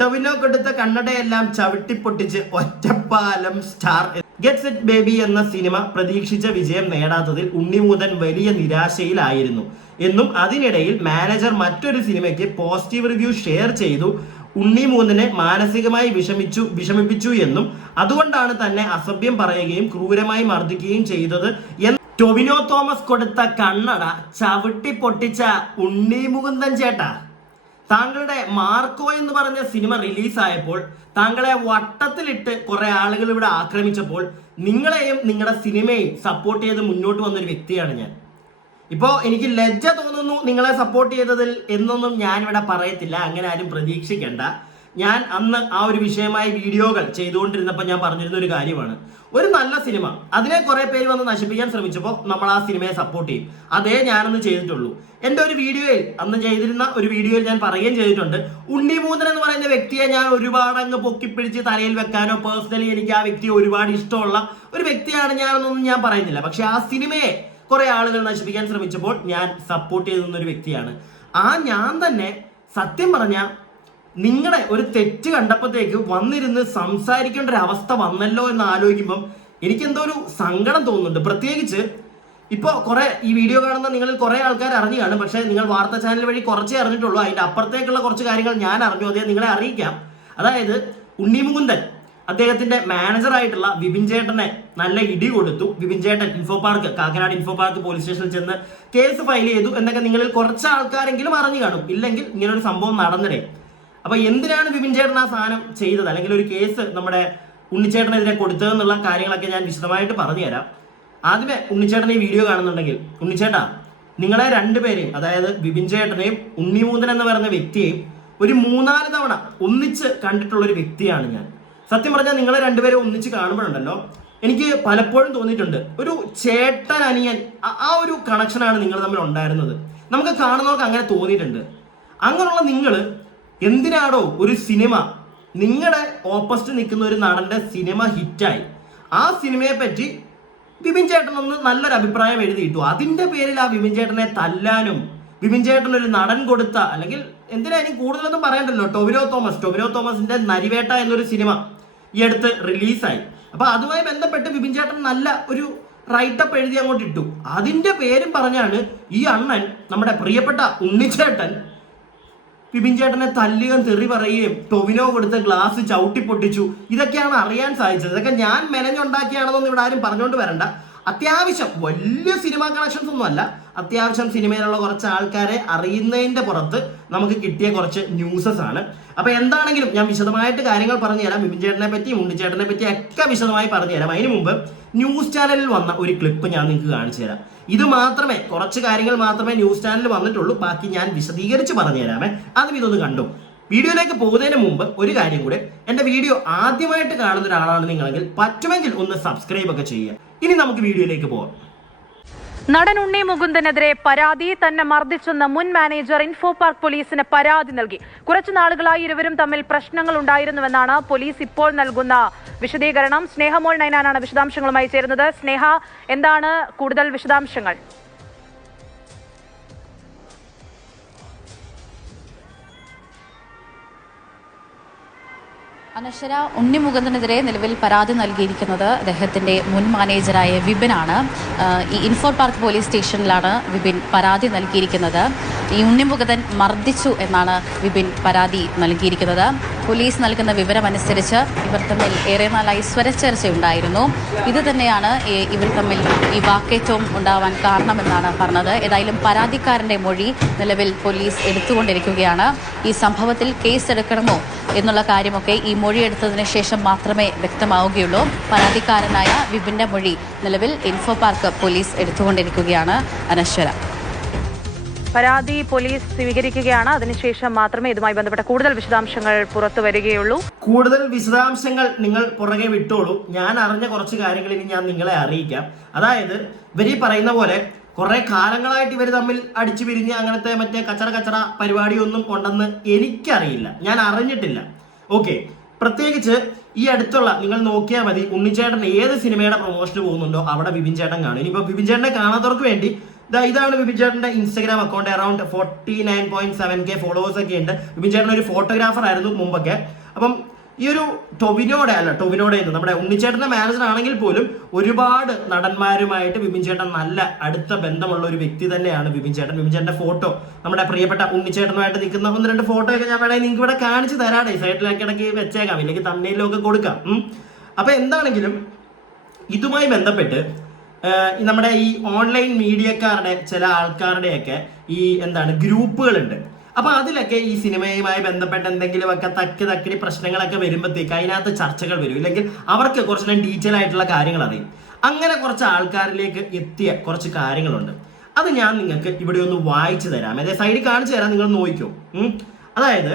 ടൊവിനോ കൊടുത്ത കണ്ണടയെല്ലാം ചവിട്ടിപ്പൊട്ടിച്ച് Ottapalam star. Get set baby എന്ന സിനിമ പ്രതീക്ഷിച്ച വിജയം നേടാത്തതിൽ ഉണ്ണിമൂതൻ വലിയ നിരാശയിലായിരുന്നു എന്നും അതിനിടയിൽ മാനേജർ മറ്റൊരു സിനിമയ്ക്ക് പോസിറ്റീവ് റിവ്യൂ ഷെയർ ചെയ്തു ഉണ്ണിമൂതനെ മാനസികമായി വിഷമിപ്പിച്ചു എന്നും അതുകൊണ്ടാണ് തന്നെ അസഭ്യം പറയുകയും ക്രൂരമായി മർദ്ദിക്കുകയും ചെയ്തത് എന്ന് ടൊവിനോ തോമസ് കൊടുത്ത കണ്ണട ചവിട്ടി പൊട്ടിച്ച ഉണ്ണിമുകുന്ദൻ ചേട്ടാ, താങ്കളുടെ മാർക്കോ എന്ന് പറഞ്ഞ സിനിമ റിലീസായപ്പോൾ താങ്കളെ വട്ടത്തിലിട്ട് കുറെ ആളുകൾ ഇവിടെ ആക്രമിച്ചപ്പോൾ നിങ്ങളെയും നിങ്ങളുടെ സിനിമയും സപ്പോർട്ട് ചെയ്ത് മുന്നോട്ട് വന്നൊരു വ്യക്തിയാണ് ഞാൻ. ഇപ്പോൾ എനിക്ക് ലജ്ജ തോന്നുന്നു നിങ്ങളെ സപ്പോർട്ട് ചെയ്തതിൽ എന്നൊന്നും ഞാനിവിടെ പറയത്തില്ല, അങ്ങനെ ആരും പ്രതീക്ഷിക്കേണ്ട. ഞാൻ അന്ന് ആ ഒരു വിഷയമായി വീഡിയോകൾ ചെയ്തുകൊണ്ടിരുന്നപ്പോൾ ഞാൻ പറഞ്ഞിരുന്ന ഒരു കാര്യമാണ്, ഒരു നല്ല സിനിമ അതിനെ കുറെ പേര് വന്ന് നശിപ്പിക്കാൻ ശ്രമിച്ചപ്പോൾ നമ്മൾ ആ സിനിമയെ സപ്പോർട്ട് ചെയ്യും. അതേ ഞാനന്ന് ചെയ്തിട്ടുള്ളൂ. എൻ്റെ ഒരു വീഡിയോയിൽ അന്ന് ചെയ്തിരുന്ന ഒരു വീഡിയോയിൽ ഞാൻ പറയുകയും ചെയ്തിട്ടുണ്ട്, ഉണ്ണിമൂതൻ എന്ന് പറയുന്ന വ്യക്തിയെ ഞാൻ ഒരുപാട് അങ്ങ് പൊക്കിപ്പിടിച്ച് തലയിൽ വെക്കാനോ പേഴ്സണലി എനിക്ക് ആ വ്യക്തിയെ ഒരുപാട് ഇഷ്ടമുള്ള ഒരു വ്യക്തിയാണ് ഞാനെന്നൊന്നും ഞാൻ പറയുന്നില്ല. പക്ഷെ ആ സിനിമയെ കുറെ ആളുകൾ നശിപ്പിക്കാൻ ശ്രമിച്ചപ്പോൾ ഞാൻ സപ്പോർട്ട് ചെയ്തിരുന്ന ഒരു വ്യക്തിയാണ്. ഞാൻ തന്നെ സത്യം പറഞ്ഞ നിങ്ങളുടെ ഒരു തെറ്റ് കണ്ടപ്പോഴത്തേക്ക് വന്നിരുന്ന് സംസാരിക്കേണ്ട ഒരു അവസ്ഥ വന്നല്ലോ എന്ന് ആലോചിക്കുമ്പം എനിക്കെന്തോ ഒരു സങ്കടം തോന്നുന്നുണ്ട്. പ്രത്യേകിച്ച് ഇപ്പോൾ കുറെ ഈ വീഡിയോ കാണുന്ന നിങ്ങളിൽ കുറെ ആൾക്കാർ അറിഞ്ഞു കാണും, പക്ഷേ നിങ്ങൾ വാർത്താ ചാനൽ വഴി കുറച്ചേ അറിഞ്ഞിട്ടുള്ളൂ. അതിന്റെ അപ്പുറത്തേക്കുള്ള കുറച്ച് കാര്യങ്ങൾ ഞാൻ അറിഞ്ഞു, അതേ നിങ്ങളെ അറിയിക്കാം. അതായത് ഉണ്ണിമുകുന്ദൻ അദ്ദേഹത്തിന്റെ മാനേജറായിട്ടുള്ള വിപിൻ ചേട്ടനെ നല്ല ഇടി കൊടുത്തു. വിപിൻ ചേട്ടൻ കാക്കനാട് ഇൻഫോ പാർക്ക് പോലീസ് സ്റ്റേഷനിൽ ചെന്ന് കേസ് ഫയൽ ചെയ്തു എന്നൊക്കെ നിങ്ങളിൽ കുറച്ച് ആൾക്കാരെങ്കിലും അറിഞ്ഞു കാണും, ഇല്ലെങ്കിൽ ഇങ്ങനൊരു സംഭവം നടന്നിടേ. അപ്പൊ എന്തിനാണ് വിപിൻ ചേട്ടൻ ആ സാധനം ചെയ്തത്, അല്ലെങ്കിൽ ഒരു കേസ് നമ്മുടെ ഉണ്ണിച്ചേട്ടനെതിരെ കൊടുത്തതെന്നുള്ള കാര്യങ്ങളൊക്കെ ഞാൻ വിശദമായിട്ട് പറഞ്ഞുതരാം. ആദ്യമേ ഉണ്ണിച്ചേട്ടൻ ഈ വീഡിയോ കാണുന്നുണ്ടെങ്കിൽ, ഉണ്ണിച്ചേട്ടാ നിങ്ങളെ രണ്ടുപേരെയും, അതായത് വിപിൻ ചേട്ടനെയും ഉണ്ണിമൂതൻ എന്ന് പറയുന്ന വ്യക്തിയെയും ഒരു 3-4 തവണ ഒന്നിച്ച് കണ്ടിട്ടുള്ള ഒരു വ്യക്തിയാണ് ഞാൻ. സത്യം പറഞ്ഞാൽ നിങ്ങളെ രണ്ടുപേരെ ഒന്നിച്ച് കാണുമ്പോഴുണ്ടല്ലോ എനിക്ക് പലപ്പോഴും തോന്നിയിട്ടുണ്ട് ഒരു ചേട്ടൻ അനിയൻ, ആ ഒരു കണക്ഷനാണ് നിങ്ങൾ തമ്മിൽ ഉണ്ടായിരുന്നത്. നമുക്ക് കാണുന്നവർക്ക് അങ്ങനെ തോന്നിയിട്ടുണ്ട്. അങ്ങനെയുള്ള നിങ്ങൾ എന്തിനാണോ ഒരു സിനിമ, നിങ്ങളുടെ ഓപ്പോസിറ്റ് നിൽക്കുന്ന ഒരു നടന്റെ സിനിമ ഹിറ്റായി, ആ സിനിമയെ പറ്റി വിപിൻ ചേട്ടൻ ഒന്ന് നല്ലൊരു അഭിപ്രായം എഴുതിയിട്ടു, അതിന്റെ പേരിൽ ആ വിപിൻ ചേട്ടനെ തല്ലാനും വിപിൻ ചേട്ടൻ ഒരു നടൻ കൊടുത്ത, അല്ലെങ്കിൽ എന്തിനാ ഇനി കൂടുതലൊന്നും പറയണ്ടല്ലോ, ടൊവിനോ തോമസിന്റെ നരിവേട്ട എന്നൊരു സിനിമ ഈ അടുത്ത് റിലീസായി. അപ്പൊ അതുമായി ബന്ധപ്പെട്ട് വിപിൻ ചേട്ടൻ നല്ല ഒരു റൈറ്റപ്പ് എഴുതി അങ്ങോട്ട് ഇട്ടു. അതിന്റെ പേരും പറഞ്ഞാണ് ഈ അണ്ണൻ, നമ്മുടെ പ്രിയപ്പെട്ട ഉണ്ണിച്ചേട്ടൻ, വിപിൻ ചേട്ടനെ തല്ലുകയും തെറി പറയുകയും ടൊവിനോ കൊടുത്ത ഗ്ലാസ് ചവിട്ടി പൊട്ടിച്ചു. ഇതൊക്കെയാണ് അറിയാൻ സാധിച്ചത്. ഇതൊക്കെ ഞാൻ മെനഞ്ഞുണ്ടാക്കിയാണെന്നൊന്നും ഇവിടെ ആരും പറഞ്ഞുകൊണ്ട് വരണ്ട. അത്യാവശ്യം വലിയ സിനിമ കണക്ഷൻസ് ഒന്നും അല്ല, അത്യാവശ്യം സിനിമയിലുള്ള കുറച്ച് ആൾക്കാരെ അറിയുന്നതിന്റെ പുറത്ത് നമുക്ക് കിട്ടിയ കുറച്ച് ന്യൂസസ് ആണ്. അപ്പൊ എന്താണെങ്കിലും ഞാൻ വിശദമായിട്ട് കാര്യങ്ങൾ പറഞ്ഞു തരാം. വിപിൻ ചേട്ടനെ പറ്റി ഉണ്ണിച്ചേട്ടനെ പറ്റി ഒക്കെ വിശദമായി പറഞ്ഞു തരാം. അതിനു മുമ്പ് ന്യൂസ് ചാനലിൽ വന്ന ഒരു ക്ലിപ്പ് ഞാൻ നിങ്ങൾക്ക് കാണിച്ചു തരാം. ഇത് മാത്രമേ, കുറച്ച് കാര്യങ്ങൾ മാത്രമേ ന്യൂസ് ചാനലിൽ വന്നിട്ടുള്ളൂ, ബാക്കി ഞാൻ വിശദീകരിച്ച് പറഞ്ഞു തരാമേ. അതും ഇതൊന്ന് കണ്ടു. വീഡിയോയിലേക്ക് പോകുന്നതിന് മുമ്പ് ഒരു കാര്യം കൂടെ, എൻ്റെ വീഡിയോ ആദ്യമായിട്ട് കാണുന്ന ഒരാളാണ് നിങ്ങളെങ്കിൽ പറ്റുമെങ്കിൽ ഒന്ന് സബ്സ്ക്രൈബ് ഒക്കെ ചെയ്യുക. ഇനി നമുക്ക് വീഡിയോയിലേക്ക് പോകാം. നടൻ ഉണ്ണി മുകുന്ദനെതിരെ പരാതി, തന്നെ മർദ്ദിച്ചെന്ന മുൻ മാനേജർ ഇൻഫോ പാർക്ക് പോലീസിന് പരാതി നൽകി. കുറച്ചു നാളുകളായി ഇരുവരും തമ്മിൽ പ്രശ്നങ്ങൾ ഉണ്ടായിരുന്നുവെന്നാണ് പോലീസ് ഇപ്പോൾ നൽകുന്ന വിശദീകരണം. സ്നേഹമോൾ നൈനാനാണ് വിശദാംശങ്ങളുമായി ചേരുന്നത്. സ്നേഹ, എന്താണ് കൂടുതൽ വിശദാംശങ്ങൾ? അനശ്വര, ഉണ്ണിമുകുന്ദനെതിരെ നിലവിൽ പരാതി നൽകിയിരിക്കുന്നത് അദ്ദേഹത്തിൻ്റെ മുൻ മാനേജറായ വിപിനാണ്. ഈ ഇൻഫോ പാർക്ക് പോലീസ് സ്റ്റേഷനിലാണ് വിപിൻ പരാതി നൽകിയിരിക്കുന്നത്. ഈ ഉണ്ണിമുകുന്ദൻ മർദ്ദിച്ചു എന്നാണ് വിപിൻ പരാതി നൽകിയിരിക്കുന്നത്. പോലീസ് നൽകുന്ന വിവരമനുസരിച്ച് ഇവർ തമ്മിൽ ഏറെ നാളായി സ്വരച്ചേർച്ചയുണ്ടായിരുന്നു. ഇത് തന്നെയാണ് ഇവർ തമ്മിൽ ഈ വാക്കേറ്റവും ഉണ്ടാവാൻ കാരണമെന്നാണ് പറഞ്ഞത്. ഏതായാലും പരാതിക്കാരൻ്റെ മൊഴി നിലവിൽ പോലീസ് എടുത്തുകൊണ്ടിരിക്കുകയാണ്. ഈ സംഭവത്തിൽ കേസെടുക്കണമോ എന്നുള്ള കാര്യമൊക്കെ ഈ മൊഴിയെടുത്തതിന് ശേഷം മാത്രമേ വ്യക്തമാവുകയുള്ളൂ. പരാതിക്കാരനായ വിപിൻ്റെ മൊഴി നിലവിൽ ഇൻഫോ പാർക്ക് പോലീസ് എടുത്തുകൊണ്ടിരിക്കുകയാണ്. അനശ്വര, പരാതി പോലീസ് സ്വീകരിക്കുകയാണ്. അതിനുശേഷം മാത്രമേ ഇതുമായി ബന്ധപ്പെട്ട കൂടുതൽ വിശദാംശങ്ങൾ പുറത്തു വരികയുള്ളൂ. കൂടുതൽ വിശദാംശങ്ങൾ നിങ്ങൾ പുറകെ വിട്ടോളൂ. ഞാൻ അറിഞ്ഞ കുറച്ച് കാര്യങ്ങൾ ഇനി ഞാൻ നിങ്ങളെ അറിയിക്കാം. അതായത് ഇവരീ പറയുന്ന പോലെ കുറെ കാലങ്ങളായിട്ട് ഇവർ തമ്മിൽ അടിച്ചു പിരിഞ്ഞ് അങ്ങനത്തെ മറ്റേ കച്ചറ പരിപാടിയൊന്നും ഉണ്ടെന്ന് എനിക്കറിയില്ല, ഞാൻ അറിഞ്ഞിട്ടില്ല. ഓക്കെ, പ്രത്യേകിച്ച് ഈ അടുത്തുള്ള നിങ്ങൾ നോക്കിയാൽ മതി, ഉണ്ണിച്ചേട്ടൻ ഏത് സിനിമയുടെ പ്രൊമോഷന് പോകുന്നുണ്ടോ അവിടെ വിപിൻ ചേട്ടൻ കാണും. ഇനിയിപ്പോൾ വിപിൻ ചേട്ടനെ കാണാത്തവർക്ക് വേണ്ടി ഇതാണ് വിപിൻ ചേട്ടന്റെ Instagram account. Around 49.7K followers ഒക്കെ ഉണ്ട്. വിപിൻ ചേട്ടൻ ഒരു ഫോട്ടോഗ്രാഫർ ആയിരുന്നു മുമ്പൊക്കെ. അപ്പം ഈ ഒരു ടൊവിനോടെ നമ്മുടെ ഉണ്ണിച്ചേട്ടന്റെ മാനേജർ ആണെങ്കിൽ പോലും ഒരുപാട് നടന്മാരുമായിട്ട് വിപിൻ ചേട്ടൻ നല്ല അടുത്ത ബന്ധമുള്ള ഒരു വ്യക്തി തന്നെയാണ് വിപിൻ ചേട്ടൻ. വിപിൻ ചേട്ടന്റെ ഫോട്ടോ നമ്മുടെ പ്രിയപ്പെട്ട ഉണ്ണിച്ചേട്ടനുമായിട്ട് നിൽക്കുന്ന 1-2 ഫോട്ടോ ഒക്കെ ഞാൻ വേണമെങ്കിൽ നിങ്ങൾക്ക് ഇവിടെ കാണിച്ചു തരാടേ, സൈഡിലേക്ക് ഇടയ്ക്ക് വെച്ചേക്കാം, ഇല്ലെങ്കിൽ തമ്മിലൊക്കെ കൊടുക്കാം. അപ്പൊ എന്താണെങ്കിലും ഇതുമായി ബന്ധപ്പെട്ട് നമ്മുടെ ഈ ഓൺലൈൻ മീഡിയക്കാരുടെ ചില ആൾക്കാരുടെയൊക്കെ ഈ ഗ്രൂപ്പുകളുണ്ട്. അപ്പൊ അതിലൊക്കെ ഈ സിനിമയുമായി ബന്ധപ്പെട്ട എന്തെങ്കിലുമൊക്കെ തക്കിടി പ്രശ്നങ്ങളൊക്കെ വരുമ്പോഴത്തേക്ക് അതിനകത്ത് ചർച്ചകൾ വരും, ഇല്ലെങ്കിൽ അവർക്ക് കുറച്ചുകൂടെ ഡീറ്റെയിൽ ആയിട്ടുള്ള കാര്യങ്ങൾ അറിയും. അങ്ങനെ കുറച്ച് ആൾക്കാരിലേക്ക് എത്തിയ കുറച്ച് കാര്യങ്ങളുണ്ട്. അത് ഞാൻ നിങ്ങൾക്ക് ഇവിടെ ഒന്ന് വായിച്ചു തരാം. അതായത് സൈഡിൽ കാണിച്ചു തരാം, നിങ്ങൾ നോക്കിക്കോ. അതായത്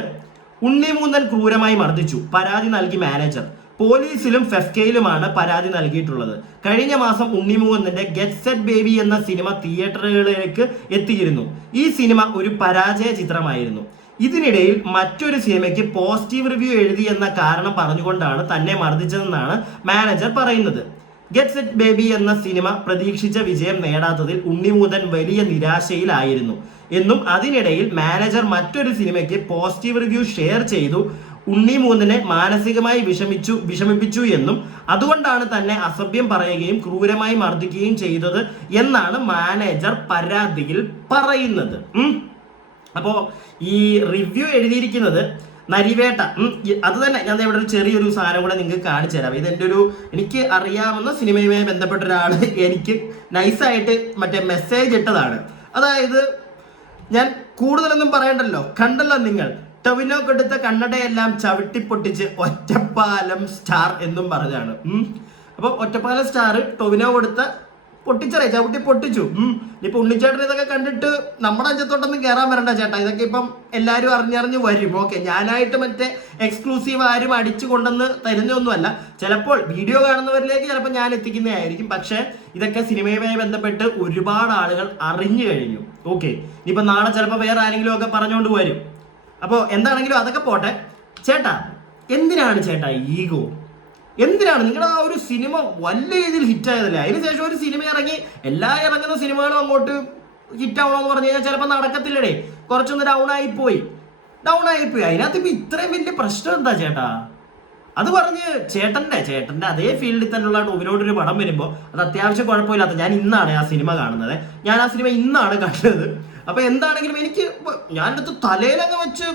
ഉണ്ണിമൂന്തൻ ക്രൂരമായി മർദ്ദിച്ചു, പരാതി നൽകി മാനേജർ. പോലീസിലും ഫെഫ്കയിലുമാണ് പരാതി നൽകിയിട്ടുള്ളത്. കഴിഞ്ഞ മാസം ഉണ്ണിമൂന്തന്റെ ഗെറ്റ് സെറ്റ് ബേബി എന്ന സിനിമ തിയേറ്ററുകളിലേക്ക് എത്തിയിരുന്നു. ഈ സിനിമ ഒരു പരാജയ ചിത്രമായിരുന്നു. ഇതിനിടയിൽ മറ്റൊരു സിനിമയ്ക്ക് പോസിറ്റീവ് റിവ്യൂ എഴുതി എന്ന കാരണം പറഞ്ഞുകൊണ്ടാണ് തന്നെ മർദ്ദിച്ചതെന്നാണ് മാനേജർ പറയുന്നത്. ഗെറ്റ് സെറ്റ് ബേബി എന്ന സിനിമ പ്രതീക്ഷിച്ച വിജയം നേടാത്തതിൽ ഉണ്ണിമൂന്തൻ വലിയ നിരാശയിലായിരുന്നു എന്നും അതിനിടയിൽ മാനേജർ മറ്റൊരു സിനിമയ്ക്ക് പോസിറ്റീവ് റിവ്യൂ ഷെയർ ചെയ്തു ഉണ്ണിമൂന്തനെ മാനസികമായി വിഷമിപ്പിച്ചു എന്നും അതുകൊണ്ടാണ് തന്നെ അസഭ്യം പറയുകയും ക്രൂരമായി മർദ്ദിക്കുകയും ചെയ്തത് എന്നാണ് മാനേജർ പരാതിയിൽ പറയുന്നത്. അപ്പോ ഈ റിവ്യൂ എഴുതിയിരിക്കുന്നത് നരിവേട്ട. അത് തന്നെ ഞാൻ ഇവിടെ ഒരു ചെറിയൊരു സാധനം കൂടെ നിങ്ങൾക്ക് കാണിച്ചു തരാം. ഇതെൻ്റെ എനിക്ക് അറിയാവുന്ന സിനിമയുമായി ബന്ധപ്പെട്ട ഒരാൾ എനിക്ക് നൈസായിട്ട് മെസ്സേജ് ഇട്ടതാണ്. അതായത് ഞാൻ കൂടുതലൊന്നും പറയണ്ടല്ലോ, കണ്ടല്ലോ നിങ്ങൾ. ടൊവിനോ കൊടുത്ത കണ്ണടയെല്ലാം ചവിട്ടിപ്പൊട്ടിച്ച് ഒറ്റപ്പാലം സ്റ്റാർ എന്നും പറഞ്ഞാണ്. അപ്പൊ ഒറ്റപ്പാലം സ്റ്റാർ ടൊവിനോ കൊടുത്ത ചവിട്ടി പൊട്ടിച്ചു. ഇപ്പൊ ഉണ്ണിച്ചേട്ടൻ ഇതൊക്കെ കണ്ടിട്ട് നമ്മുടെ അഞ്ചത്തോട്ടൊന്നും കയറാൻ വരണ്ട ചേട്ടാ, ഇതൊക്കെ ഇപ്പം എല്ലാവരും അറിഞ്ഞറിഞ്ഞ് വരും. ഓക്കെ, ഞാനായിട്ട് എക്സ്ക്ലൂസീവ് ആരും അടിച്ചു കൊണ്ടെന്ന് തരുന്നൊന്നുമല്ല. ചിലപ്പോൾ വീഡിയോ കാണുന്നവരിലേക്ക് ചിലപ്പോൾ ഞാൻ എത്തിക്കുന്നതായിരിക്കും. പക്ഷെ ഇതൊക്കെ സിനിമയുമായി ബന്ധപ്പെട്ട് ഒരുപാട് ആളുകൾ അറിഞ്ഞു കഴിഞ്ഞു. ഓക്കെ, ഇനിയിപ്പോ നാളെ ചിലപ്പോൾ വേറെ ആരെങ്കിലും ഒക്കെ പറഞ്ഞുകൊണ്ട് വരും. അപ്പോൾ എന്താണെങ്കിലും അതൊക്കെ പോട്ടെ. ചേട്ടാ, എന്തിനാണ് ചേട്ടാ ഈഗോ? എന്തിനാണ് നിങ്ങളുടെ ആ ഒരു സിനിമ വലിയ രീതിയിൽ ഹിറ്റായതല്ലേ? അതിനുശേഷം ഒരു സിനിമ ഇറങ്ങി എല്ലാ ഇറങ്ങുന്ന സിനിമകളും അങ്ങോട്ട് ഹിറ്റാവണമെന്ന് പറഞ്ഞു കഴിഞ്ഞാൽ ചിലപ്പോൾ നടക്കത്തില്ലടേ. കുറച്ചൊന്ന് ഡൗൺ ആയിപ്പോയി. അതിനകത്ത് ഇപ്പൊ ഇത്രയും വലിയ പ്രശ്നം എന്താ ചേട്ടാ? അത് പറഞ്ഞ് ചേട്ടന്റെ അതേ ഫീൽഡിൽ തന്നെയുള്ള ടോവിനോടൊരു പടം വരുമ്പോൾ അത് അത്യാവശ്യം കുഴപ്പമില്ലാത്ത. ഞാൻ ഇന്നാണ് ആ സിനിമ കാണുന്നത്. ഞാൻ ആ സിനിമ ഇന്നാണ് കണ്ടത്. അപ്പൊ എന്താണെങ്കിലും ഞാൻ്റെ അടുത്ത് തലയിലങ്ങ് വെച്ച്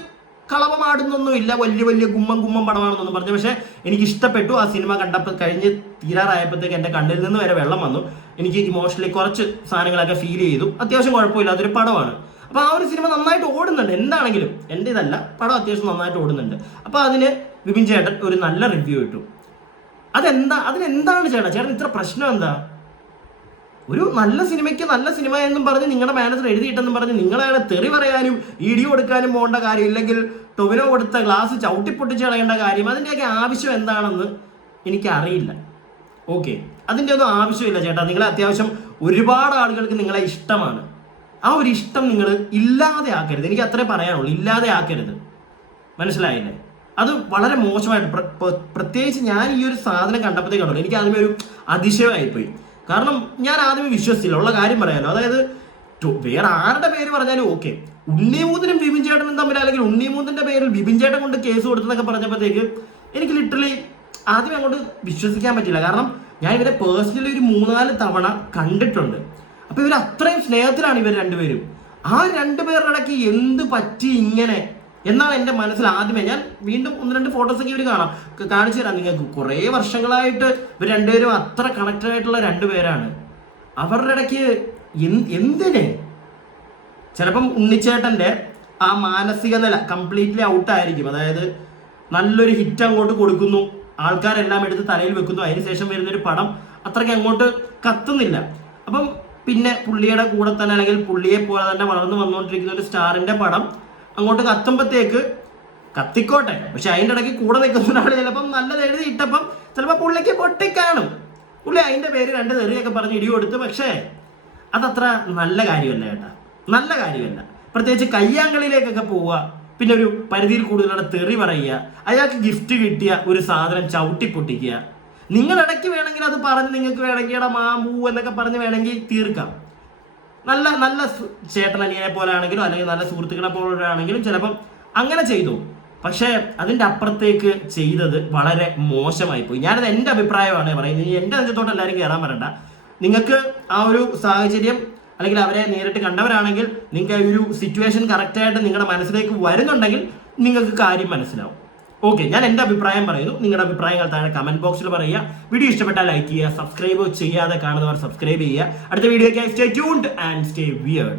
കളവമാടുന്നൊന്നും ഇല്ല, വലിയ ഗുമ്മം പടമാണെന്നൊന്നും പറഞ്ഞു. പക്ഷെ എനിക്ക് ഇഷ്ടപ്പെട്ടു. ആ സിനിമ കണ്ടപ്പോൾ കഴിഞ്ഞ് തീരാറായപ്പോഴത്തേക്ക് എൻ്റെ കണ്ണിൽ നിന്ന് വരെ വെള്ളം വന്നു. എനിക്ക് ഇമോഷണലി കുറച്ച് സാധനങ്ങളൊക്കെ ഫീൽ ചെയ്തു. അത്യാവശ്യം കുഴപ്പമില്ലാത്തൊരു പടമാണ്. അപ്പൊ ആ ഒരു സിനിമ നന്നായിട്ട് ഓടുന്നുണ്ട്. എന്താണെങ്കിലും എൻ്റെ ഇതല്ല, പടം അത്യാവശ്യം നന്നായിട്ട് ഓടുന്നുണ്ട്. അപ്പൊ അതിന് വിപിൻ ചേട്ടൻ ഒരു നല്ല റിവ്യൂ ഇട്ടു. അതിനെന്താണ് ചേട്ടൻ ഇത്ര പ്രശ്നം എന്താ? ഒരു നല്ല സിനിമയ്ക്ക് നല്ല സിനിമ എന്നും പറഞ്ഞ് നിങ്ങളുടെ മാനേജർ എഴുതിയിട്ടെന്നും പറഞ്ഞ് നിങ്ങളെ തെറി പറയാനും വീഡിയോ കൊടുക്കാനും പോകേണ്ട കാര്യം, ഇല്ലെങ്കിൽ ടൊവിനോ കൊടുത്ത ഗ്ലാസ് ചവിട്ടിപ്പൊട്ടിച്ച് കളയേണ്ട കാര്യം, അതിൻ്റെയൊക്കെ ആവശ്യം എന്താണെന്ന് എനിക്കറിയില്ല. ഓക്കെ, അതിൻ്റെ ഒന്നും ആവശ്യമില്ല ചേട്ടാ. നിങ്ങളെ അത്യാവശ്യം ഒരുപാട് ആളുകൾക്ക് നിങ്ങളെ ഇഷ്ടമാണ്. ആ ഒരു ഇഷ്ടം നിങ്ങൾ ഇല്ലാതെ ആക്കരുത്. എനിക്ക് അത്രേ പറയാനുള്ളൂ, ഇല്ലാതെ ആക്കരുത്. മനസ്സിലായില്ലേ? അത് വളരെ മോശമായിട്ട്, പ്രത്യേകിച്ച് ഞാൻ ഈ ഒരു സാധനം കണ്ടപ്പോഴത്തേക്കാണല്ലോ എനിക്ക് ആദ്യമേ ഒരു അതിശയമായിപ്പോയി. കാരണം ഞാൻ ആദ്യമേ വിശ്വസിച്ചില്ല, ഉള്ള കാര്യം പറയാലോ. അതായത് വേറെ ആരുടെ പേര് പറഞ്ഞാലും ഓക്കെ, ഉണ്ണിമൂന്തനും വിപിൻ ചേട്ടനും തമ്മിൽ, അല്ലെങ്കിൽ ഉണ്ണിമൂന്തന്റെ പേരിൽ വിപിൻ ചേട്ടൻ കൊണ്ട് കേസ് കൊടുത്തെന്നൊക്കെ പറഞ്ഞപ്പോഴത്തേക്ക് എനിക്ക് ലിറ്ററലി ആദ്യം അങ്ങോട്ട് വിശ്വസിക്കാൻ പറ്റില്ല. കാരണം ഞാൻ ഇവരെ പേഴ്സണലി ഒരു 3-4 തവണ കണ്ടിട്ടുണ്ട്. അപ്പൊ ഇവർ അത്രയും സ്നേഹത്തിലാണ് ഇവർ രണ്ടുപേരും. ആ രണ്ടുപേരുടെ ഇടയ്ക്ക് എന്ത് പറ്റി ഇങ്ങനെ എന്നാണ് എൻ്റെ മനസ്സിൽ ആദ്യമേ. ഞാൻ വീണ്ടും 1-2 ഫോട്ടോസൊക്കെ ഇവർ കാണിച്ചു തരാം നിങ്ങൾക്ക്. കുറേ വർഷങ്ങളായിട്ട് ഇവർ രണ്ടുപേരും അത്ര കണക്റ്റഡ് ആയിട്ടുള്ള രണ്ടുപേരാണ്. അവരുടെ ഇടയ്ക്ക് എന്തിന്? ചിലപ്പം ഉണ്ണിച്ചേട്ടൻ്റെ ആ മാനസിക നില കംപ്ലീറ്റ്ലി ഔട്ടായിരിക്കും. അതായത് നല്ലൊരു ഹിറ്റ് അങ്ങോട്ട് കൊടുക്കുന്നു, ആൾക്കാരെല്ലാം എടുത്ത് തലയിൽ വെക്കുന്നു, അതിനുശേഷം വരുന്നൊരു പടം അത്രയ്ക്ക് അങ്ങോട്ട് കത്തുന്നില്ല. അപ്പം പിന്നെ പുള്ളിയുടെ കൂടെ തന്നെ, അല്ലെങ്കിൽ പുള്ളിയെ പോലെ തന്നെ വളർന്നു വന്നുകൊണ്ടിരിക്കുന്ന ഒരു സ്റ്റാറിൻ്റെ പടം അങ്ങോട്ട് കത്തുമ്പോഴത്തേക്ക് കത്തിക്കോട്ടെ, പക്ഷെ അതിൻ്റെ ഇടയ്ക്ക് കൂടെ നിൽക്കുന്നവരാണ് ചിലപ്പം നല്ലത് എഴുതി ഇട്ടപ്പം ചിലപ്പോൾ പുള്ളിക്ക് പൊട്ടിക്കാണും. പുള്ളി അതിൻ്റെ പേര് 2 തെറിയൊക്കെ പറഞ്ഞ് ഇടി കൊടുത്ത്. പക്ഷേ അതത്ര നല്ല കാര്യമല്ല ചേട്ടാ, നല്ല കാര്യമല്ല. പ്രത്യേകിച്ച് കയ്യാങ്കളിയിലേക്കൊക്കെ പോവുക, പിന്നെ ഒരു പരിധിയിൽ കൂടുതലുള്ള തെറി പറയുക, അയാൾക്ക് ഗിഫ്റ്റ് കിട്ടിയ ഒരു സാധനം ചവിട്ടി പൊട്ടിക്കുക. നിങ്ങൾ ഇടയ്ക്ക് വേണമെങ്കിൽ അത് പറഞ്ഞ് നിങ്ങൾക്ക് വേണമെങ്കിൽ മാമൂ എന്നൊക്കെ പറഞ്ഞ് വേണമെങ്കിൽ തീർക്കാം. നല്ല നല്ല ചേട്ടനനിയനെ പോലെ ആണെങ്കിലും അല്ലെങ്കിൽ നല്ല സുഹൃത്തുക്കളെ പോലെ ആണെങ്കിലും ചിലപ്പം അങ്ങനെ ചെയ്തു. പക്ഷേ അതിൻ്റെ അപ്പുറത്തേക്ക് ചെയ്തത് വളരെ മോശമായി പോയി. ഞാനത് എൻ്റെ അഭിപ്രായമാണ് പറയുന്നത്. ഇനി എൻ്റെ നെഞ്ചത്തോട്ട് എല്ലാവരും കയറാൻ വരണ്ട. നിങ്ങൾക്ക് ആ ഒരു സാഹചര്യം അല്ലെങ്കിൽ അവരെ നേരിട്ട് കണ്ടവരാണെങ്കിൽ നിങ്ങൾക്ക് ഈ ഒരു സിറ്റുവേഷൻ കറക്റ്റായിട്ട് നിങ്ങളുടെ മനസ്സിലേക്ക് വരുന്നുണ്ടെങ്കിൽ നിങ്ങൾക്ക് കാര്യം മനസ്സിലാവും. ഓക്കെ, ഞാൻ എൻ്റെ അഭിപ്രായം പറയുന്നു. നിങ്ങളുടെ അഭിപ്രായങ്ങൾ താഴെ കമന്റ് ബോക്സിൽ പറയുക. വീഡിയോ ഇഷ്ടപ്പെട്ടാൽ ലൈക്ക് ചെയ്യുക, സബ്സ്ക്രൈബ് ചെയ്യാതെ കാണുന്നവർ സബ്സ്ക്രൈബ് ചെയ്യുക. അടുത്ത വീഡിയോയ്ക്കായി stay tuned and stay weird.